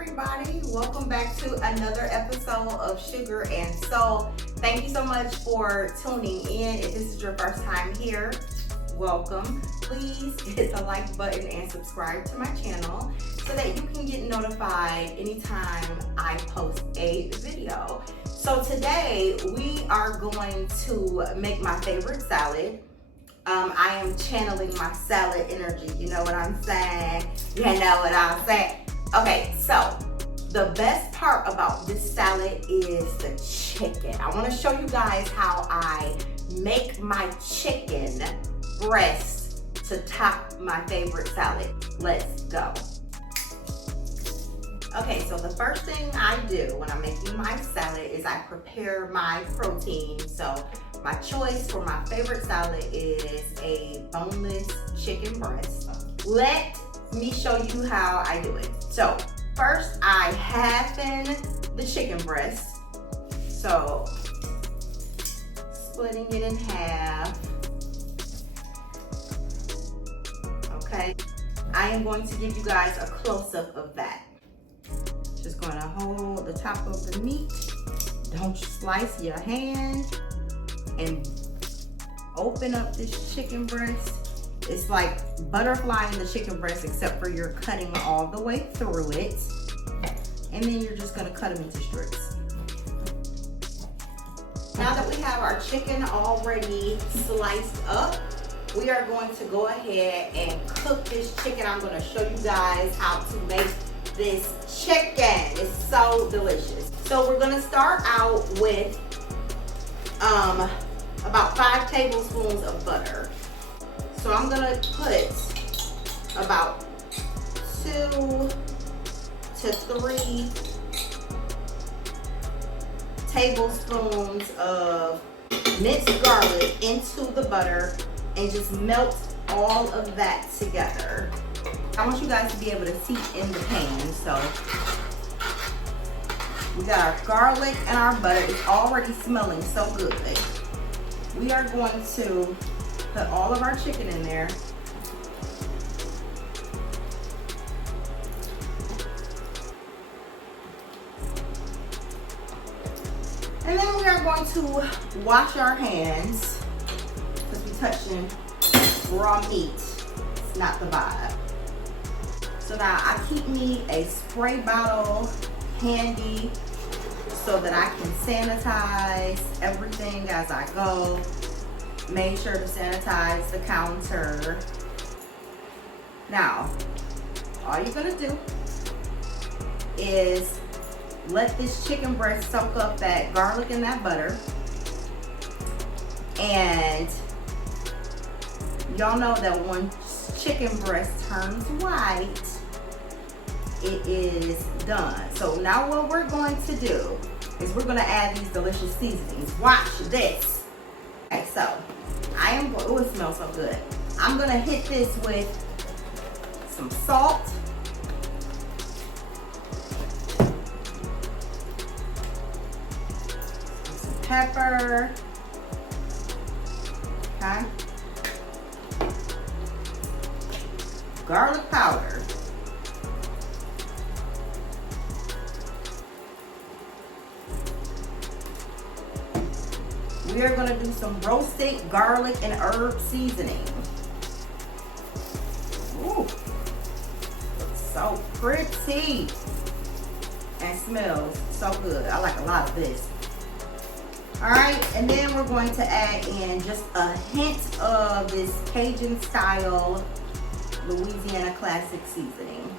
everybody, welcome back to another episode of Sugar and Soul. Thank you so much for tuning in. If this is your first time here, welcome. Please hit the like button and subscribe to my channel so that you can get notified anytime I post a video. So today we are going to make my favorite salad. I am channeling my salad energy, you know what I'm saying? You know what I'm saying? Okay, so the best part about this salad is the chicken. I want to show you guys how I make my chicken breast to top my favorite salad. Let's go. Okay, so the first thing I do when I'm making my salad is I prepare my protein. So my choice for my favorite salad is a boneless chicken breast. Let me show you how I do it. So first I halfen the chicken breast. So splitting it in half. Okay, I am going to give you guys a close-up of that. Just gonna hold the top of the meat. Don't slice your hand and open up this chicken breast. It's like butterflying the chicken breast, except for you're cutting all the way through it. And then you're just gonna cut them into strips. Now that we have our chicken already sliced up, we are going to go ahead and cook this chicken. I'm gonna show you guys how to make this chicken. It's so delicious. So we're gonna start out with about 5 tablespoons of butter. So I'm gonna put about 2 to 3 tablespoons of minced garlic into the butter and just melt all of that together. I want you guys to be able to see in the pan. So we got our garlic and our butter. It's already smelling so good. We are going to put all of our chicken in there. And then we are going to wash our hands because we're touching raw meat. It's not the vibe. So now I keep me a spray bottle handy so that I can sanitize everything as I go. Make sure to sanitize the counter. Now, all you're gonna do is let this chicken breast soak up that garlic and that butter. And y'all know that when chicken breast turns white, it is done. So now what we're going to do is we're gonna add these delicious seasonings. Watch this. Okay, so I am going, oh, it smells so good. I'm gonna hit this with some salt, some pepper, okay, garlic powder, we are going to do some roasted garlic and herb seasoning. Ooh, looks so pretty and smells so good. I like a lot of this. All right, and then we're going to add in just a hint of this Cajun style Louisiana classic seasoning.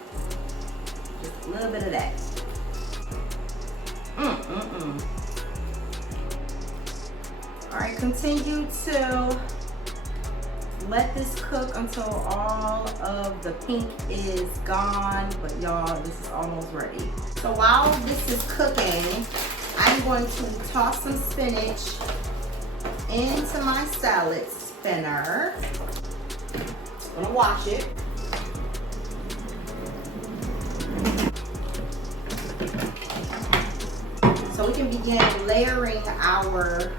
Just a little bit of that. All right, continue to let this cook until all of the pink is gone, but y'all, this is almost ready. So while this is cooking, I'm going to toss some spinach into my salad spinner. I'm gonna wash it. So we can begin layering our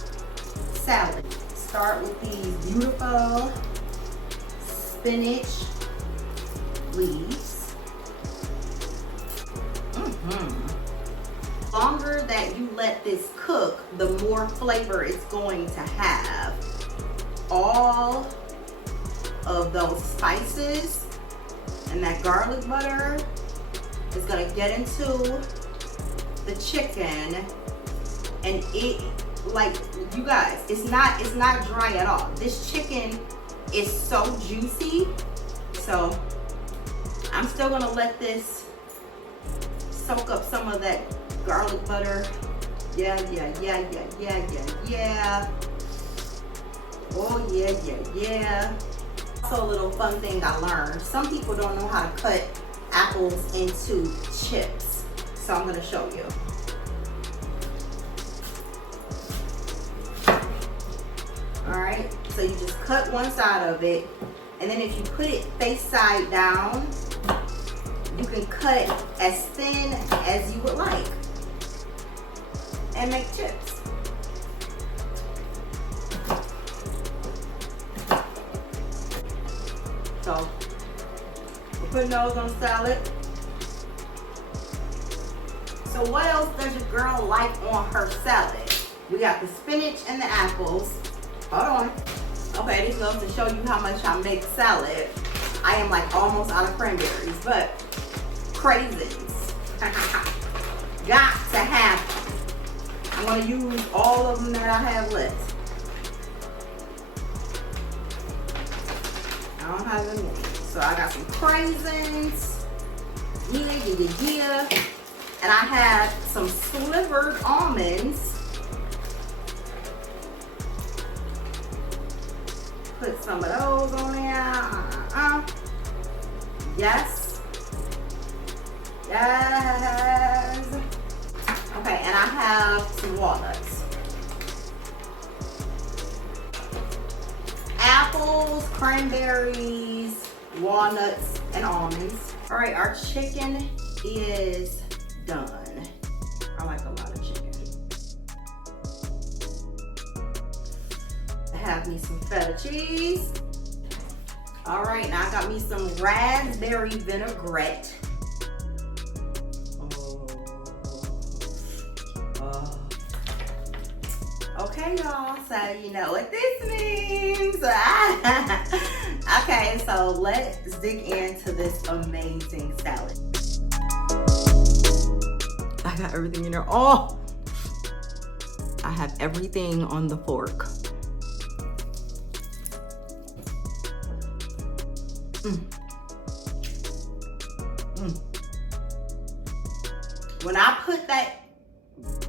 salad. Start with these beautiful spinach leaves. Longer that you let this cook, the more flavor it's going to have. All of those spices and that garlic butter is gonna get into the chicken, and it, like, you guys, it's not dry at all. This chicken is so juicy. So I'm still gonna let this soak up some of that garlic butter. Yeah. Oh yeah. Also, a little fun thing I learned. Some people don't know how to cut apples into chips. So I'm gonna show you. All right, so you just cut one side of it, and then if you put it face side down, you can cut it as thin as you would like and make chips. So we're putting those on salad. So what else does your girl like on her salad? We got the spinach and the apples. Hold on. Okay, this goes to show you how much I make salad. I am like almost out of cranberries, but craisins. Got to have them. I'm gonna use all of them that I have left. I don't have any. So I got some craisins. Yeah. And I have some slivered almonds. Put some of those on there. Yes. Okay, and I have some walnuts. Apples, cranberries, walnuts, and almonds. All right, our chicken is done. I like a lot of chicken. I have me some feta cheese. All right, now I got me some raspberry vinaigrette. Okay, y'all, so you know what this means. Okay, so let's dig into this amazing salad. I got everything in there. Oh, I have everything on the fork. When I put that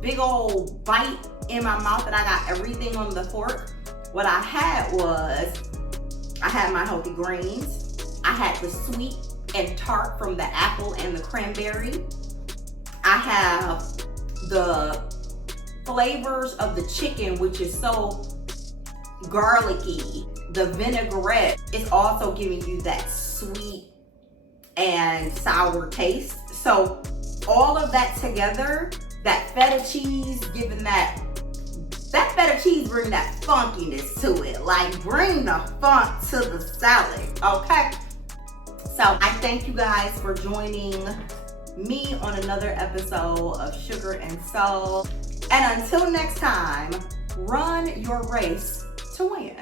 big old bite in my mouth and I got everything on the fork, what I had was, I had my healthy greens. I had the sweet and tart from the apple and the cranberry. I have the flavors of the chicken, which is so garlicky. The vinaigrette is also giving you that sweet and sour taste. So all of that together, that feta cheese giving that feta cheese bring that funkiness to it. Like, bring the funk to the salad, okay? So I thank you guys for joining me on another episode of Sugar and Soul. And until next time, run your race to win.